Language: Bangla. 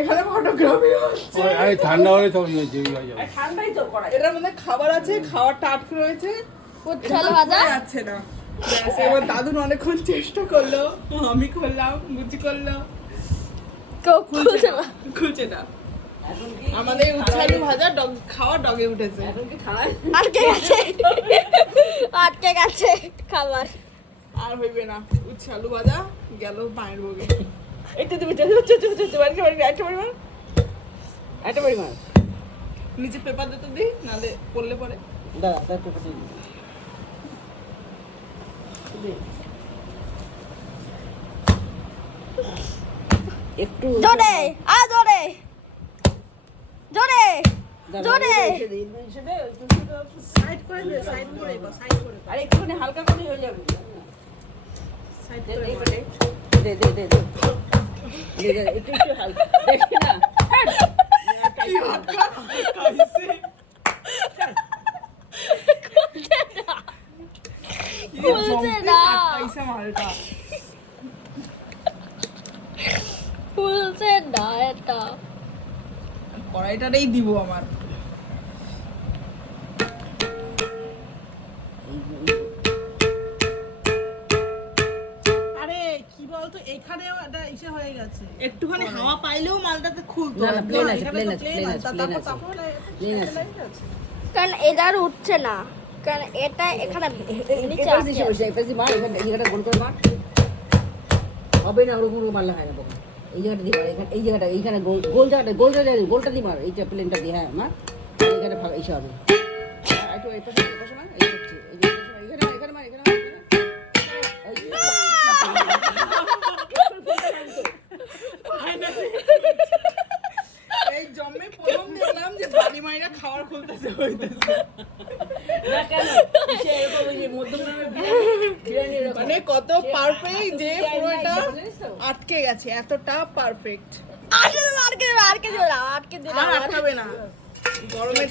এখানে ফটোগ্রাফি হচ্ছে। আরে ঠান্ডা হলে তো ইয়ে হয়ে যাবে। ঠান্ডাই তো কড়াই। এটার মধ্যে খাবার আছে, খাবারটা আটকে রয়েছে, উচ্ছে আলু ভাজা যাচ্ছে না। ব্যাস, এবার দাদুন অনেকক্ষণ চেষ্টা করলো, আমি করলাম, বুঝি করলো, কেউ খুলছে না। খুলছে না। এখন কি আমাদের উচ্ছে আলু ভাজা খাওয়া ডগে উঠেছে। এখন কি খাওয়ায়? আটকে গেছে আটকে গেছে খাবার। আর হইবে না, উচ্ছে আলু ভাজা গেল মায়ের ভোগে। একটু তুমি একটা বাড়ি মার। নিচে পেপার দিতে দিই, নালে পড়লে পরে। দাঁড়া, তার পেপারটা দিই। একটু জোরে জোরে জোরে জোরে। সাইড করে দে, সাইড করে দাও, সাইড করে দাও। আরে একটুখানি হালকা করে হয়ে যাবে। সাইড দে, করে দে, দাও। দে, দে, দে, দে, দে। দে, দে, একটু একটু হালকা। দেখি না। কি হালকা খাইছে। খুলছে না। পয়সা মালটা। খুলছে না এটা। কড়াইটারেই দিব আমার। আরে কি বলতো, এখানেও একটা ইসে হয়ে গেছে, একটুখানি হাওয়া পাইলেও মালটাতে খুলতো। না, না, plain আছে, এখানে plain তো আছে, plain plain আছে, আছে, তারপর plain আছে। তারপর Plain আছে। কারণ এটার উঠছে না, কারণ এটা এখানে নিচে এপাশ আছে। দিয়ে বসে, এপাশ দিয়ে মার, এখানে এই জায়গাটা গোল করে মার। হবে না, ওরকম করে মারলে হয় না বাবা। এই জায়গাটা দিয়ে মার, এই জায়গাটা, এইখানে গোল জায়গাটা, গোলটা দিয়ে মার, এইটা প্লেনটা দিয়ে, হ্যাঁ মার। এইখানে ফাঁকা, এইসব হবে। আর একটু এই পাশে মার, এই হচ্ছে, এই যে এখানে মার, এখানে মার। এই জন্মে প্রথম দেখলাম যে বাড়ি মাইরা খাবার খুলতেছে হইতেছে। না কেন? সে এরকম ওই যে মধ্যমগ্রামের বিরিয়ানি এরকম। মানে কত পারফেক্ট যে পুরো এটা আটকে গেছে, এতটা পারফেক্ট। আটকে দিলাম, আটকে দিলাম, আটকে দিলাম। আর আটকাবে না, গরমের